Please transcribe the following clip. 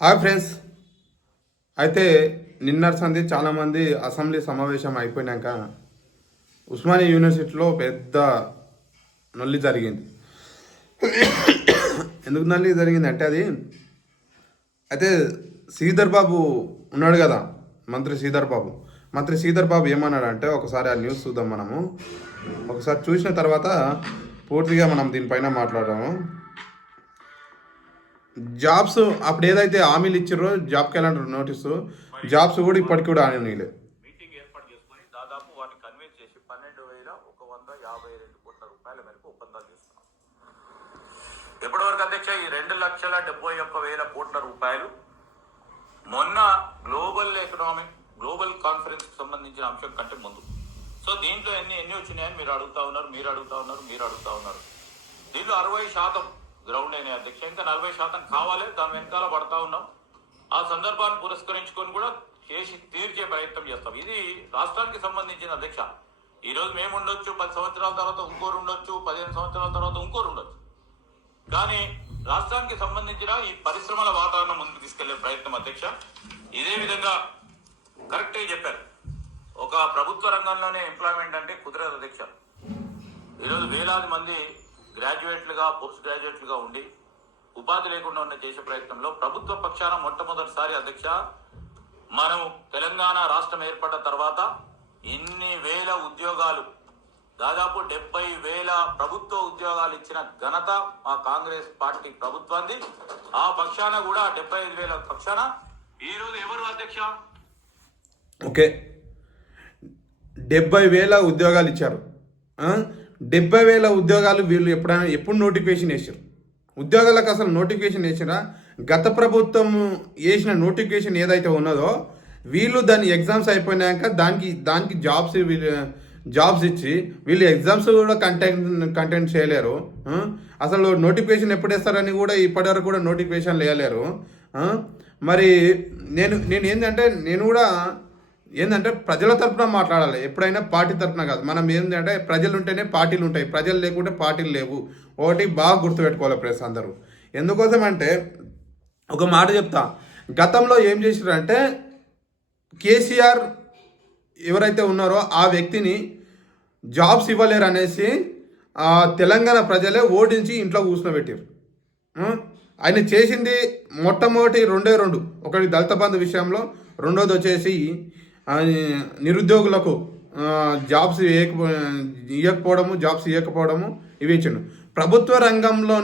Hi friends. అయితే నిన్నటి సంది చాలామంది అసెంబ్లీ సమావేశం అయిపోయినాక ఉస్మానియా యూనివర్సిటీలో పెద్ద నొల్లి జరిగింది. ఎందుకు నల్లి జరిగింది అంటే అయితే శ్రీధర్ బాబు ఉన్నాడు కదా, మంత్రి శ్రీధర్ బాబు ఏమన్నాడంటే ఒకసారి ఆ న్యూస్ చూద్దాం. మనము ఒకసారి చూసిన తర్వాత పూర్తిగా మనం దీనిపైన మాట్లాడదాము. జాబ్స్ అప్పుడు ఏదైతే హామీలు ఇచ్చారో జాబ్ క్యాలెండర్ నోటీసు, జాబ్స్ కూడా ఇప్పటికి కూడా హామీ లేదు. మీటింగ్ ఏర్పాటు చేసుకుని దాదాపు వాటిని కన్విన్స్ చేసి 12,152 కోట్ల రూపాయల మేరకు ఒప్పందాలు చేస్తున్నాం. ఎప్పటివరకు అధ్యక్ష ఈ 2,71,000 కోట్ల రూపాయలు మొన్న గ్లోబల్ కాన్ఫరెన్స్ కి సంబంధించిన అంశం కంటే ముందు. సో దీంట్లో ఎన్ని వచ్చినాయని మీరు అడుగుతా ఉన్నారు. దీంట్లో 60% గ్రౌండ్ అయిన అధ్యక్ష, ఇంకా 40% కావాలి. దాని వెనకాల పడతా ఉన్నాం. ఆ సందర్భాన్ని పురస్కరించుకొని కూడా చేసి తీర్చే ప్రయత్నం చేస్తాం. ఇది రాష్ట్రానికి సంబంధించిన అధ్యక్ష. ఈ రోజు మేము ఉండొచ్చు, 10 సంవత్సరాల తర్వాత ఇంకోరు ఉండొచ్చు, 15 సంవత్సరాల తర్వాత ఇంకోరు ఉండొచ్చు. కానీ రాష్ట్రానికి సంబంధించిన ఈ పరిశ్రమల వాతావరణం ముందుకు తీసుకెళ్లే ప్రయత్నం అధ్యక్ష. ఇదే విధంగా కరెక్టే చెప్పారు. ఒక ప్రభుత్వ రంగంలోనే ఎంప్లాయ్మెంట్ అంటే కుదరదు అధ్యక్ష. ఈరోజు వేలాది మంది గ్రాడ్యుయేట్లుగా, పోస్ట్ గ్రాడ్యుయేట్లుగా ఉండి ఉపాధి లేకుండా ఉన్న చేసే ప్రయత్నంలో ప్రభుత్వ పక్షాన మొట్టమొదటిసారి అధ్యక్ష మనం తెలంగాణ రాష్ట్రం ఏర్పడ్డ తర్వాత ఇన్ని వేల ఉద్యోగాలు, దాదాపు 70,000 ప్రభుత్వ ఉద్యోగాలు ఇచ్చిన ఘనత మా కాంగ్రెస్ పార్టీ ప్రభుత్వాన్ని. ఆ పక్షాన కూడా 75,000 పక్షాన ఈరోజు ఎవరు అధ్యక్ష? ఓకే, 70,000 ఉద్యోగాలు ఇచ్చారు. 70,000 ఉద్యోగాలు వీళ్ళు ఎప్పుడు నోటిఫికేషన్ వేసారు? ఉద్యోగాలకు అసలు నోటిఫికేషన్ వేసినా గత ప్రభుత్వం వేసిన నోటిఫికేషన్ ఏదైతే ఉన్నదో వీళ్ళు దాని ఎగ్జామ్స్ అయిపోయినాక దానికి జాబ్స్ ఇచ్చి వీళ్ళు ఎగ్జామ్స్ కూడా కంటెంట్ చేయలేరు. అసలు నోటిఫికేషన్ ఎప్పుడు వేస్తారని కూడా ఇప్పటివరకు కూడా నోటిఫికేషన్ వేయలేరు. మరి నేను కూడా ఏంటంటే ప్రజల తరఫున మాట్లాడాలి ఎప్పుడైనా, పార్టీ తరఫున కాదు. మనం ఏంటంటే ప్రజలు ఉంటేనే పార్టీలు ఉంటాయి, ప్రజలు లేకుంటే పార్టీలు లేవు. ఒకటి బాగా గుర్తుపెట్టుకోవాలి ప్రెస్ అందరూ. ఎందుకోసం అంటే ఒక మాట చెప్తా. గతంలో ఏం చేశారంటే కేసీఆర్ ఎవరైతే ఉన్నారో ఆ వ్యక్తిని జాబ్స్ ఇవ్వలేరు అనేసి తెలంగాణ ప్రజలే ఓడించి ఇంట్లో కూర్చోబెట్టారు. ఆయన చేసింది మొట్టమొదటి రెండు, ఒకటి దళిత బంధు విషయంలో, రెండోది వచ్చేసి నిరుద్యోగులకు జాబ్స్ ఇవ్వకపోవడము ఇవి ఇచ్చిండు. ప్రభుత్వ రంగంలో